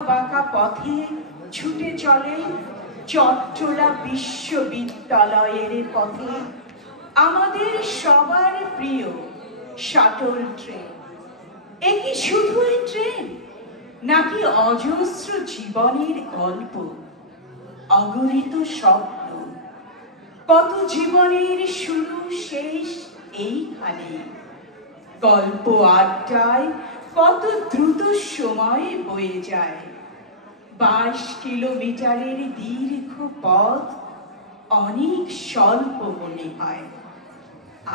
বাঁকা পথে ছুটে চলে চট্টলা বিশ্ববিদ্যালয়ের পথে আমাদের সবার প্রিয় শাটল ট্রেন। এ কি শুধুই ট্রেন, নাকি অজস্র জীবনের গল্প, অগণিত স্বপ্ন? কত জীবনের শুরু শেষ এইখানে, গল্প আড্ডায় কত দ্রুত সময় বয়ে যায়। 22 কিলোমিটারের দীর্ঘ পথ অনেক স্বল্প মনে হয়।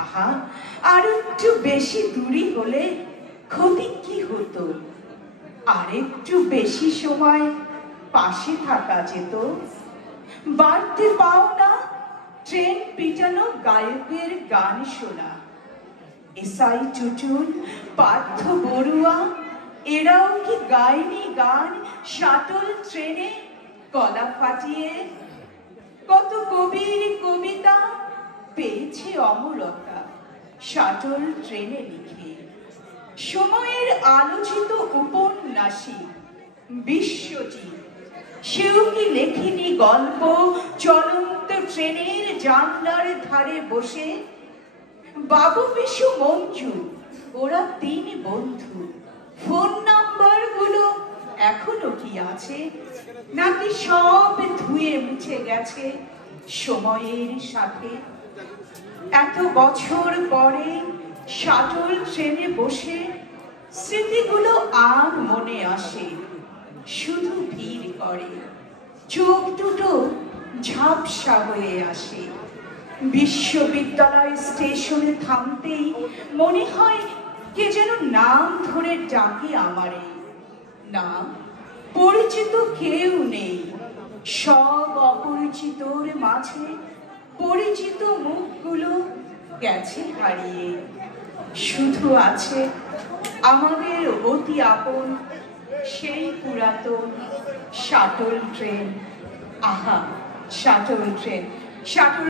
আহা, আর একটু বেশি দূরী হলে ক্ষতি কি হতো? আর একটু বেশি সময় পাশে থাকা যেত। বাড়তে পাও না ট্রেন পিটানো গায়কের গান শোনা। এসআই টুটুল, পার্থ বড়ুয়া, এরাও কি গায়নি গান শাটল ট্রেনে গলা ফাটিয়ে? কত কবির কবিতা পেয়েছে অমরতা শাটল ট্রেনে লিখে। সময়ের আলোচিত উপন্যাসিক বিশ্বজিৎ, সেও কি লেখেনি গল্প চলন্ত ট্রেনের জানলার ধারে বসে? বাবু বিশু মঞ্জু, ওরা 3 বন্ধু, ফোন নাম্বার গুলো এখনো কি আছে, নাকি সব ধুয়ে মুছে গেছে সময়ের সাথে? এত বছর পরে শাটল ট্রেনে বসে স্মৃতিগুলো আর মনে আসে, শুধু ভিড় করে, চোখ দুটো ঝাপসা হয়ে আসে। বিশ্ববিদ্যালয় স্টেশনে থামতেই মনে হয় কে যেন নাম ধরে ডাকে আমারে। নাম পরিচিত কেউ নেই, সব অপরিচিতর মাঝে পরিচিত মুখগুলো গেছে হারিয়ে। শুধু আছে আমাদের অতি আপন সেই পুরাতন শাটল ট্রেন। আহা, শাটল ট্রেন, শাটল